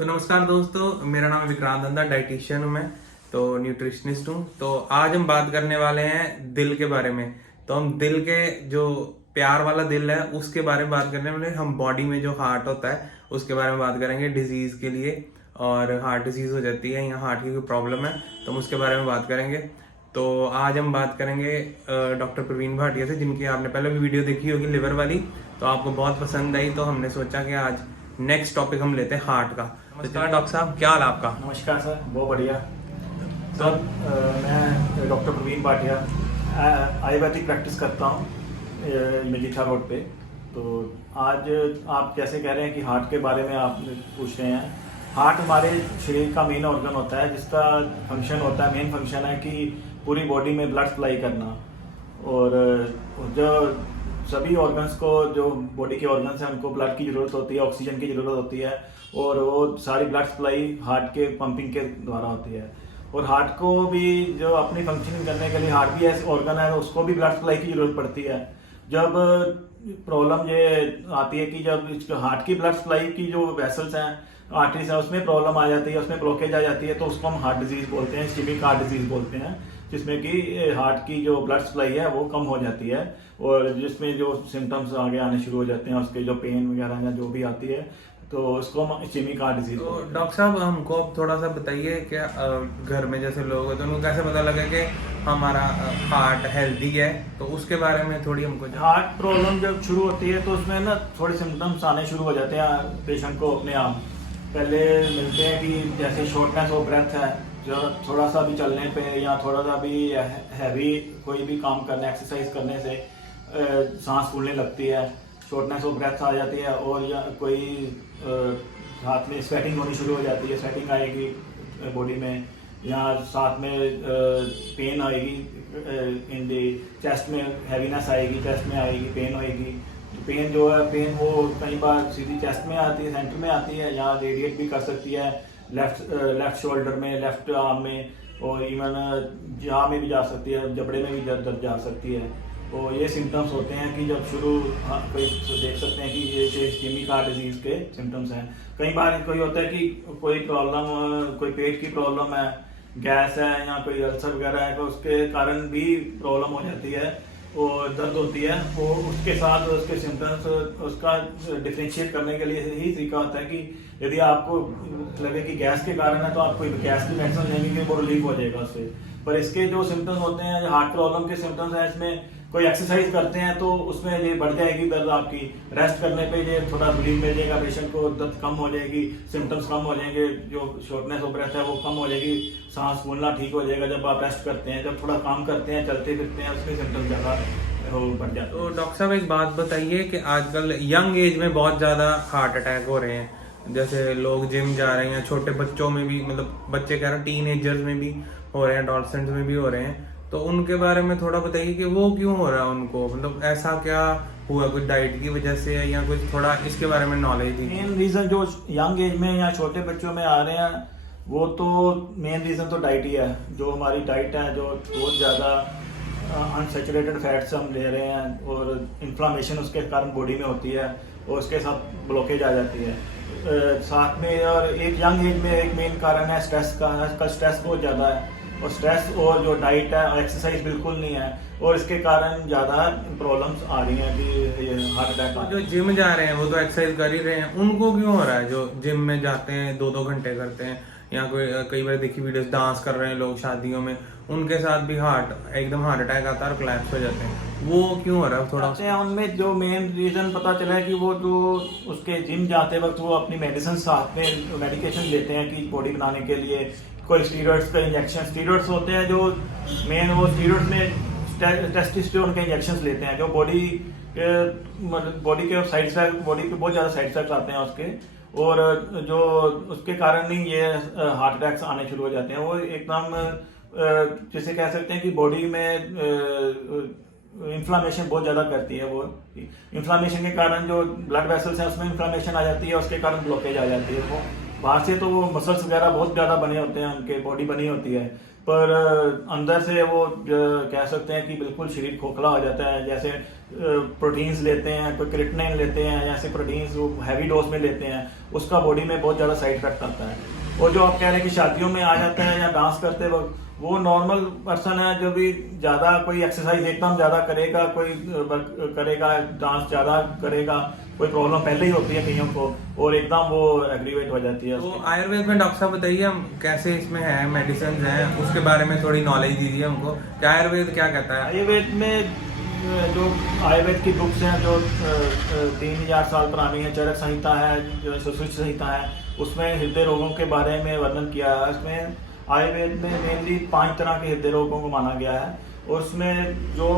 तो नमस्कार दोस्तों, मेरा नाम है विक्रांत अंधा, डाइटिशियन हूँ मैं, तो न्यूट्रिशनिस्ट हूँ। तो आज हम बात करने वाले हैं दिल के बारे में। तो हम दिल के जो प्यार वाला दिल है उसके बारे में बात करने वाले हैं। हम बॉडी में जो हार्ट होता है उसके बारे में बात करेंगे, डिजीज के लिए। और हार्ट डिजीज हो जाती है या हार्ट की कोई प्रॉब्लम है तो हम उसके बारे में बात करेंगे। तो आज हम बात करेंगे डॉक्टर प्रवीण भाटिया से, जिनकी आपने पहले भी वीडियो देखी होगी लिवर वाली, तो आपको बहुत पसंद आई। तो हमने सोचा कि आज नेक्स्ट टॉपिक हम लेते हैं हार्ट का। नमस्कार डॉक्टर साहब, क्या हाल आपका? नमस्कार सर, बहुत बढ़िया सर। मैं डॉक्टर प्रवीण भाटिया आयुर्वेदिक प्रैक्टिस करता हूँ मजीठा रोड पे। तो आज आप जैसे कह रहे हैं कि हार्ट के बारे में आप पूछ रहे हैं। हार्ट हमारे शरीर का मेन ऑर्गन होता है, जिसका फंक्शन होता है, मेन फंक्शन है कि पूरी बॉडी में ब्लड सप्लाई करना। और जो सभी ऑर्गन्स को, जो बॉडी के ऑर्गन्स हैं, उनको ब्लड की ज़रूरत होती है, ऑक्सीजन की ज़रूरत होती है, और वो सारी ब्लड सप्लाई हार्ट के पंपिंग के द्वारा होती है। और हार्ट को भी जो अपनी फंक्शनिंग करने के लिए, हार्ट भी ऐसे ऑर्गन है, उसको भी ब्लड सप्लाई की ज़रूरत पड़ती है। जब प्रॉब्लम ये आती है कि जब हार्ट की ब्लड सप्लाई की जो वेसल्स हैं, आर्टरीज है, उसमें प्रॉब्लम आ जाती है, उसमें ब्लॉकेज आ जाती है, तो उसको हम हार्ट डिजीज बोलते हैं, इस्केमिक हार्ट डिजीज बोलते हैं, जिसमें कि हार्ट की जो ब्लड सप्लाई है वो कम हो जाती है, और जिसमें जो सिम्टम्स आगे आने शुरू हो जाते हैं, उसके जो पेन वगैरह या जो भी आती है, तो उसको हम इस्केमिक हार्ट डिजीज। तो डॉक्टर साहब, हमको अब थोड़ा सा बताइए, क्या घर में जैसे लोग हैं तो उनको कैसे पता लगे कि हमारा हार्ट हेल्दी है? तो उसके बारे में थोड़ी हमको हार्ट प्रॉब्लम जब शुरू होती है तो उसमें ना थोड़े सिम्टम्स आने शुरू हो जाते हैं पेशेंट को अपने आप। पहले मिलते हैं कि जैसे शॉर्टनेस ऑफ ब्रेथ है, जो थोड़ा सा भी चलने पे या थोड़ा सा भी हैवी कोई भी काम करने, एक्सरसाइज करने से सांस फूलने लगती है, शॉर्टनेस ऑफ ब्रेथ आ जाती है। और या कोई हाथ में स्वेटिंग होनी शुरू हो जाती है, स्वेटिंग आएगी बॉडी में, या साथ में पेन आएगी, इन दी चेस्ट में हैवीनेस आएगी, चेस्ट में आएगी, पेन होएगी। पेन जो है, पेन वो कई बार सीधी चेस्ट में आती है, सेंटर में आती है, या रेडिएट भी कर सकती है लेफ्ट शोल्डर में, लेफ्ट आर्म में, और इवन जाँ में भी जा सकती है, जबड़े में भी दर्द जा सकती है। तो ये सिम्टम्स होते हैं कि जब शुरू कोई देख सकते हैं कि ये इस्केमिक हार्ट डिजीज के सिम्टम्स हैं। कई बार कोई होता है कि कोई प्रॉब्लम, कोई पेट की प्रॉब्लम है, गैस है, या कोई अल्सर वगैरह है, तो उसके कारण भी प्रॉब्लम हो जाती है और दर्द होती है। तो उसके साथ उसके सिम्टम्स, उसका डिफ्रेंशिएट करने के लिए यही तरीका होता है कि यदि आपको लगे कि गैस के कारण है तो आप कोई गैस की मेडिसिन लेंगे कि वो रिलीफ हो जाएगा उससे। पर इसके जो सिम्टम्स होते हैं, हार्ट प्रॉब्लम के सिम्टम्स हैं, इसमें कोई एक्सरसाइज करते हैं तो उसमें ये बढ़ जाएगी दर्द आपकी, रेस्ट करने पे ये थोड़ा रिलीफ मिल जाएगा पेशेंट को, दर्द कम हो जाएगी, सिम्टम्स कम हो जाएंगे, जो शॉर्टनेस ऑफ ब्रेथ है वो कम हो जाएगी, सांस फूलना ठीक हो जाएगा जब आप रेस्ट करते हैं। जब थोड़ा काम करते हैं, चलते फिरते हैं, उसके सिम्टम्स ज़्यादा बढ़ जाते हैं। तो डॉक्टर साहब, एक बात बताइए कि आजकल यंग एज में बहुत ज़्यादा हार्ट अटैक हो रहे हैं। जैसे लोग जिम जा रहे हैं, छोटे बच्चों में भी, मतलब बच्चे कह रहे हैं, टीन एजर्स में भी हो रहे हैं, एडोलसेंट में भी हो रहे हैं। तो उनके बारे में थोड़ा बताइए कि वो क्यों हो रहा है उनको, मतलब ऐसा क्या हुआ, कुछ डाइट की वजह से या कुछ, थोड़ा इसके बारे में नॉलेज दी। मेन रीज़न जो यंग एज में या छोटे बच्चों में आ रहे हैं, वो तो मेन रीज़न तो डाइट ही है। जो हमारी डाइट है, जो बहुत ज़्यादा अनसेचुरेटेड फैट्स हम ले रहे हैं, और इन्फ्लामेशन उसके कारण बॉडी में होती है, और उसके साथ ब्लॉकेज आ जाती है साथ में। और एक यंग एज में एक मेन कारण है स्ट्रेस का। आजकल स्ट्रेस बहुत ज़्यादा है, और स्ट्रेस और जो डाइट है, एक्सरसाइज बिल्कुल नहीं है, और इसके कारण ज़्यादा प्रॉब्लम्स आ रही हैं कि ये हार्ट अटैक। जो जिम जा रहे हैं वो तो एक्सरसाइज कर ही रहे हैं, उनको क्यों हो रहा है? जो जिम में जाते हैं 2-2 घंटे करते हैं, या कोई कई बार देखी वीडियोस, डांस कर रहे हैं लोग शादियों में, उनके साथ भी एकदम हार्ट अटैक आता है और कोलैप्स हो जाते हैं। वो क्यों हो रहा है थोड़ा? उनमें जो मेन रीज़न पता चला है कि वो जो उसके जिम जाते वक्त वो अपनी मेडिसिन साथ में मेडिकेशन लेते हैं कि बॉडी बनाने के लिए, कोई स्टीरॉइड्स का इंजेक्शन, स्टीरॉइड्स होते हैं जो मेन, वो स्टीरॉइड्स में टेस्टोस्टेरोन के इंजेक्शंस लेते हैं, जो बॉडी के साइड इफेक्ट, बॉडी पे बहुत ज़्यादा साइड इफेक्ट आते हैं उसके, और जो उसके कारण ही ये हार्ट अटैक्स आने शुरू हो जाते हैं। वो एकदम जैसे कह सकते हैं कि बॉडी में इन्फ्लामेशन बहुत ज़्यादा करती है। वो इन्फ्लामेशन के कारण जो ब्लड वेसल्स हैं उसमें इन्फ्लामेशन आ जाती है, उसके कारण ब्लॉकेज आ जाती है। वो बाहर से तो वो मसल्स वगैरह बहुत ज़्यादा बने होते हैं, उनके बॉडी बनी होती है, पर अंदर से वो कह सकते हैं कि बिल्कुल शरीर खोखला हो जाता है। जैसे प्रोटीन्स लेते हैं, कोई क्रिएटिनिन लेते हैं, जैसे प्रोटीन्स वो हैवी डोज में लेते हैं, उसका बॉडी में बहुत ज़्यादा साइड इफेक्ट आता है। और जो आप कह रहे हैं कि शादियों में आ जाता है या डांस करते वक्त, वो नॉर्मल पर्सन है जो भी ज़्यादा कोई एक्सरसाइज एकदम ज़्यादा करेगा, कोई करेगा डांस ज़्यादा करेगा, कोई प्रॉब्लम पहले ही होती है कईयों को और एकदम वो एग्रीवेट हो जाती है। तो आयुर्वेद में डॉक्टर साहब बताइए, हम कैसे इसमें है मेडिसिन हैं, उसके बारे में थोड़ी नॉलेज दीजिए हमको, क्या आयुर्वेद क्या कहता है। आयुर्वेद में जो आयुर्वेद की बुक्स हैं जो 3000 साल पुरानी है, चरक संहिता है, जो सुश्रुत संहिता है, उसमें हृदय रोगों के बारे में वर्णन किया है। उसमें आयुर्वेद में मेनली 5 तरह के हृदय रोगों को माना गया है, और उसमें जो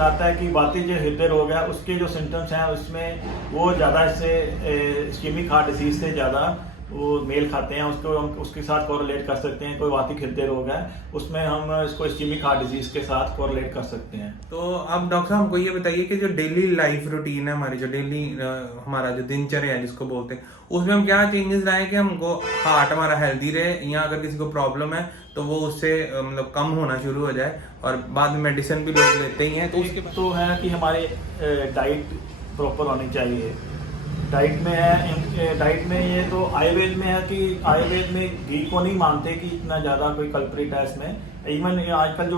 आता है कि वाती जो हृदय रोग है उसके जो सिम्टम्स हैं उसमें वो ज़्यादा इससे इस्केमिक हार्ट डिजीज से ज़्यादा वो मेल खाते हैं, उसको हम उसके साथ कोरिलेट कर सकते हैं। कोई वातिक हृदय रोग है उसमें हम इसको इस्केमिक हार्ट डिजीज के साथ कोरिलेट कर सकते हैं। तो अब डॉक्टर साहब हमको ये बताइए कि जो डेली लाइफ रूटीन है हमारी, जो डेली हमारा जो दिनचर्या है जिसको बोलते हैं, उसमें हम क्या चेंजेस लाएं कि हमको हार्ट हमारा हेल्दी रहे, या अगर किसी को प्रॉब्लम है तो वो उससे मतलब कम होना शुरू हो जाए, और बाद में मेडिसिन भी लोग लेते ही हैं। तो उसके तो है कि हमारे डाइट प्रॉपर होनी चाहिए। डाइट में है, डाइट में ये तो आयुर्वेद में है कि आयुर्वेद में घी को नहीं मानते कि इतना ज़्यादा कोई कल्प्रिट है इसमें। इवन आजकल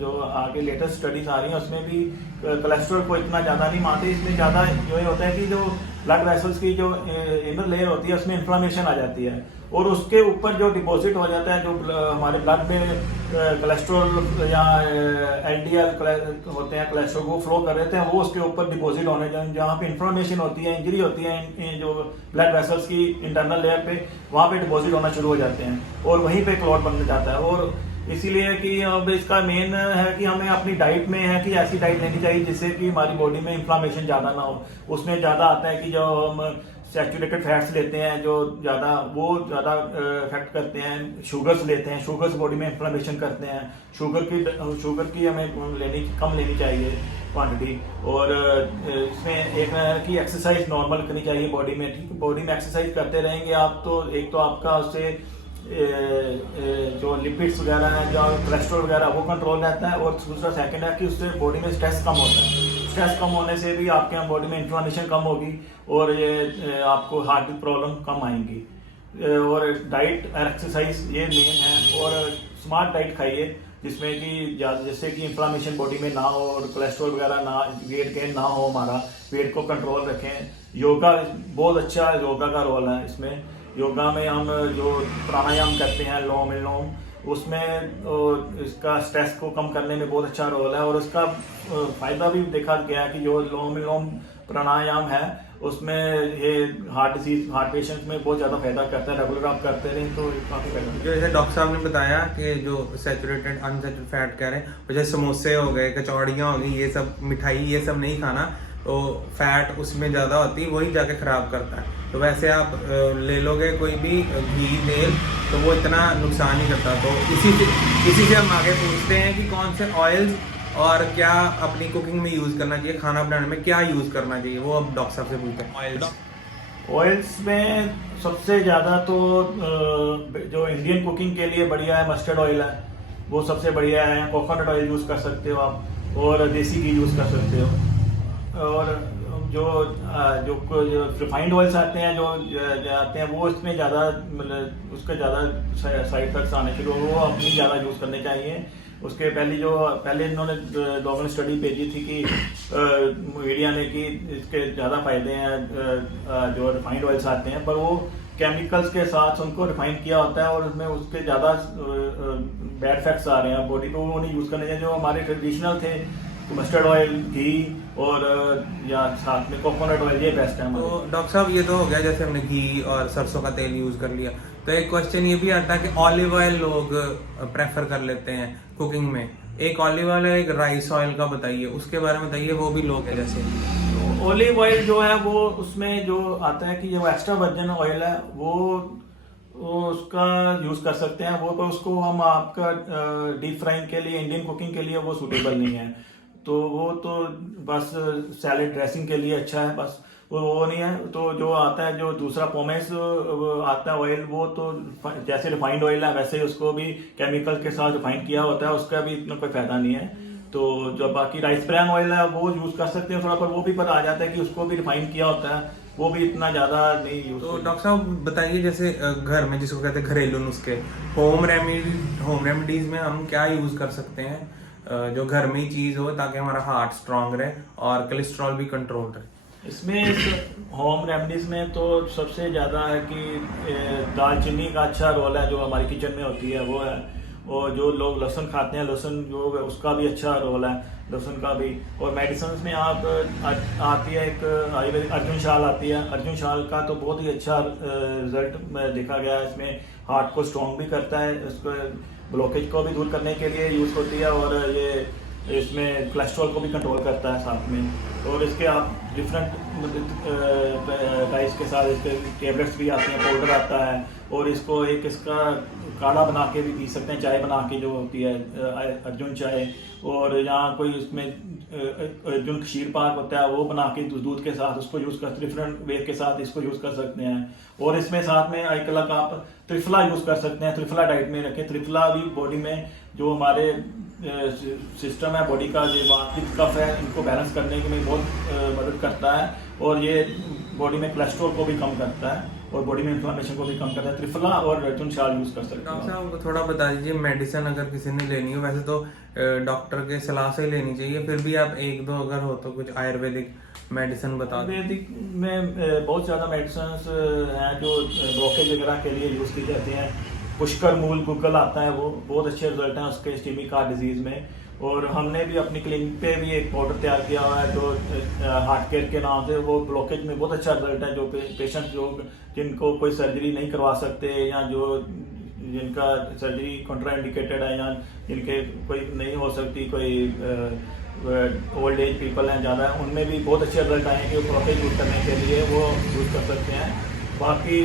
जो आगे लेटेस्ट स्टडीज आ रही हैं उसमें भी कोलेस्ट्रॉल को इतना ज़्यादा नहीं मानते। इसमें ज़्यादा ये होता है कि जो ब्लड वेसल्स की जो इनर लेयर होती है उसमें इन्फ्लामेशन आ जाती है, और उसके ऊपर जो डिपॉजिट हो जाता है, जो हमारे ब्लड में कोलेस्ट्रॉल या एलडीएल होते हैं कोलेस्ट्रॉल वो फ्लो कर रहे थे, वो उसके ऊपर डिपॉजिट होने जहाँ पे इन्फ्लामेशन होती है, इंजरी होती है जो ब्लड वेसल्स की इंटरनल लेयर पे, वहाँ पे डिपॉजिट होना शुरू हो जाते हैं और वहीं पे क्लॉट बनने जाता है। और इसीलिए कि अब इसका मेन है कि हमें अपनी डाइट में है कि ऐसी डाइट लेनी चाहिए जिससे कि हमारी बॉडी में इन्फ्लामेशन ज़्यादा ना हो। उसमें ज़्यादा आता है कि जो हम सैचुरेटेड फैट्स लेते हैं जो ज़्यादा इफेक्ट करते हैं, शुगर्स लेते हैं, शुगर्स बॉडी में इन्फ्लामेशन करते हैं। शुगर की हमें कम लेनी चाहिए क्वांटिटी। और इसमें एक है कि एक्सरसाइज नॉर्मल करनी चाहिए बॉडी में। ठीक, बॉडी में एक्सरसाइज करते रहेंगे आप तो एक तो आपका उससे जो लिपिड्स वगैरह हैं, जो कोलेस्ट्रॉल वगैरह वो कंट्रोल रहता है, और दूसरा सेकंड है कि उससे बॉडी में स्ट्रेस कम होता है। स्ट्रेस कम होने से भी आपके यहाँ बॉडी में इन्फ्लामेशन कम होगी और ये आपको हार्ट की प्रॉब्लम कम आएंगी। और डाइट और एक्सरसाइज ये मेन है, और स्मार्ट डाइट खाइए जिसमें कि जैसे कि इन्फ्लामेशन बॉडी में ना हो और कोलेस्ट्रॉल वगैरह ना, वेट गेन ना हो, हमारा वेट को कंट्रोल रखें। योगा बहुत अच्छा योगा का रोल है इसमें। योगा में हम जो प्राणायाम करते हैं लोम विलोम, उसमें इसका स्ट्रेस को कम करने में बहुत अच्छा रोल है, और उसका फायदा भी देखा गया है कि जो लोम विलोम प्राणायाम है उसमें ये हार्ट पेशेंट्स में बहुत ज़्यादा फायदा करता है। रेगुलर आप करते रहें तो काफ़ी फायदा। जैसे डॉक्टर साहब ने बताया कि जो सैचुरेटेड अनसैचुरेटेड फैट कह रहे हैं, जैसे समोसे हो गए, कचौड़ियाँ हो गई, ये सब मिठाई ये सब नहीं खाना, तो फैट उसमें ज़्यादा होती है, वही जाके ख़राब करता है। तो वैसे आप ले लोगे कोई भी घी तेल तो वो इतना नुकसान नहीं करता। तो इसी से हम आगे पूछते हैं कि कौन से ऑयल्स और क्या अपनी कुकिंग में यूज़ करना चाहिए, खाना बनाने में क्या यूज़ करना चाहिए, वो अब डॉक्टर साहब से पूछते हैं। ऑयल्स में सबसे ज़्यादा तो जो इंडियन कुकिंग के लिए बढ़िया है मस्टर्ड ऑयल है, वो सबसे बढ़िया है। कोकोनट ऑयल यूज़ कर सकते हो आप, और देसी घी यूज़ कर सकते हो। और जो रिफाइंड ऑयल्स आते हैं वो इसमें ज़्यादा मतलब उसके ज़्यादा साइड इफेक्ट्स आने शुरू हो, वो अपनी ज़्यादा यूज़ करने चाहिए। उसके पहले इन्होंने गवर्नमेंट स्टडी भेजी थी कि मीडिया ने कि इसके ज़्यादा फायदे हैं जो रिफाइंड ऑयल्स आते हैं, पर वो केमिकल्स के साथ उनको रिफाइन किया होता है और उसमें उसके ज़्यादा बैड इफेक्ट्स आ रहे हैं बॉडी पे, वो नहीं यूज़ करने चाहिए। जो हमारे ट्रेडिशनल थे मस्टर्ड ऑयल, घी और या साथ में कोकोनट ऑयल, ये बेस्ट है। तो डॉक्टर साहब ये तो हो गया जैसे हमने घी और सरसों का तेल यूज़ कर लिया, तो एक क्वेश्चन ये भी आता है कि ऑलिव ऑयल लोग प्रेफर कर लेते हैं कुकिंग में। एक ऑलिव ऑयल है, एक राइस ऑयल का बताइए, उसके बारे में बताइए। वो भी लोग है जैसे ऑलिव ऑयल जो है वो उसमें जो आता है कि जो एक्स्ट्रा वर्जिन ऑयल है वो उसका यूज़ कर सकते हैं वो, पर उसको हम आपका डीप फ्राइंग के लिए, इंडियन कुकिंग के लिए वो सूटेबल नहीं है। तो वो तो बस सैलेड ड्रेसिंग के लिए अच्छा है बस। वो नहीं है। तो जो आता है जो दूसरा पोमेस आता है ऑयल, वो तो जैसे रिफाइंड ऑयल है वैसे ही उसको भी केमिकल के साथ रिफाइंड किया होता है, उसका भी इतना कोई फायदा नहीं है। तो जो बाकी राइस ब्रान ऑयल है वो यूज कर सकते हैं थोड़ा, पर वो भी पर आ जाता है कि उसको भी रिफाइंड किया होता है, वो भी इतना ज्यादा नहीं यूज। तो डॉक्टर साहब बताइए, जैसे घर में जिसको कहते हैं घरेलू नुस्खे, होम रेमेडीज में हम क्या यूज कर सकते हैं जो घर में ही चीज हो, ताकि हमारा हार्ट स्ट्रांग रहे और कोलेस्ट्रॉल भी कंट्रोल रहे। इसमें होम रेमेडीज में तो सबसे ज़्यादा है कि दालचीनी का अच्छा रोल है जो हमारी किचन में होती है वो है, और जो लोग लहसुन खाते हैं लहसुन जो उसका भी अच्छा रोल है, लहसुन का भी। और मेडिसिन में आप आती है एक आयुर्वेदिक अर्जुन शाल आती है, अर्जुन शाल का तो बहुत ही अच्छा रिजल्ट देखा गया है। इसमें हार्ट को स्ट्रॉन्ग भी करता है, उसको ब्लॉकेज को भी दूर करने के लिए यूज़ होती है, और ये इसमें कोलेस्ट्रॉल को भी कंट्रोल करता है साथ में। और इसके आप डिफरेंट टाइप्स के साथ इसके टेबलेट्स भी आती हैं, पाउडर आता है, और इसको एक इसका काढ़ा बना के भी पी सकते हैं, चाय बना के जो होती है अर्जुन चाय। और यहाँ कोई इसमें अर्जुन क्षीर पाक होता है वो बना के दूध के साथ उसको यूज़ कर, डिफरेंट वे के साथ इसको यूज़ कर सकते हैं। और इसमें साथ में एक अलग आप त्रिफला यूज़ कर सकते हैं, त्रिफला डाइट में रखें। त्रिफला भी बॉडी में जो हमारे सिस्टम है बॉडी का, जो वात कफ है, इनको बैलेंस करने के लिए बहुत मदद करता है, और ये बॉडी में कोलेस्ट्रॉल को भी कम करता है और बॉडी में इन्फ्लेमेशन को भी कम करता है। त्रिफला और अर्जुन शाल यूज कर सकते हैं। डॉक्टर साहब थोड़ा बता दीजिए, मेडिसिन अगर किसी ने लेनी हो, वैसे तो डॉक्टर के सलाह से ही लेनी चाहिए, फिर भी आप एक दो अगर हो तो कुछ आयुर्वेदिक मेडिसिन बता दें। आयुर्वेदिक में बहुत ज़्यादा मेडिसिन हैं जो ब्लॉकेज वगैरह के लिए यूज़ की जाती हैं। पुष्कर मूल गूगल आता है, वो बहुत अच्छे रिजल्ट हैं उसके इस्केमिक हार्ट डिजीज़ में। और हमने भी अपनी क्लिनिक पे भी एक पाउडर तैयार किया हुआ है जो हार्ट केयर के नाम से, वो ब्लॉकेज में बहुत अच्छा रिजल्ट है। जो पेशेंट लोग जिनको कोई सर्जरी नहीं करवा सकते, या जो जिनका सर्जरी कॉन्ट्राइंडिकेटेड है, या जिनके कोई नहीं हो सकती, कोई ओल्ड एज पीपल हैं ज़्यादा, उनमें भी बहुत अच्छे रिजल्ट आए हैं कि ब्लॉकेज यूज करने के लिए वो यूज़ कर सकते हैं। बाकी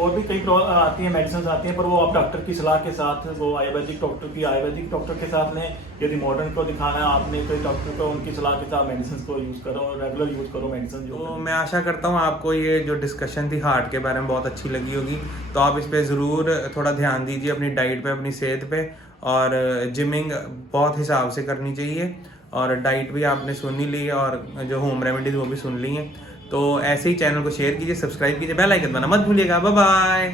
और भी कई आती हैं मेडिसिन आती हैं, पर वो आप डॉक्टर की सलाह के साथ, वो आयुर्वेदिक डॉक्टर के साथ लें। यदि मॉडर्न को दिखाना है आपने तो डॉक्टर को उनकी सलाह के साथ मेडिसिन को यूज़ करो, रेगुलर यूज़ करो मेडिसिन जो। तो मैं आशा करता हूँ आपको ये जो डिस्कशन थी हार्ट के बारे में बहुत अच्छी लगी होगी। तो आप इस पर ज़रूर थोड़ा ध्यान दीजिए, अपनी डाइट पे, अपनी सेहत पे, और जिमिंग बहुत हिसाब से करनी चाहिए, और डाइट भी आपने सुन ही ली है, और जो होम रेमेडीज वो भी सुन ली हैं। तो ऐसे ही चैनल को शेयर कीजिए, सब्सक्राइब कीजिए, बेल आइकन दबाना मत भूलिएगा। Bye bye.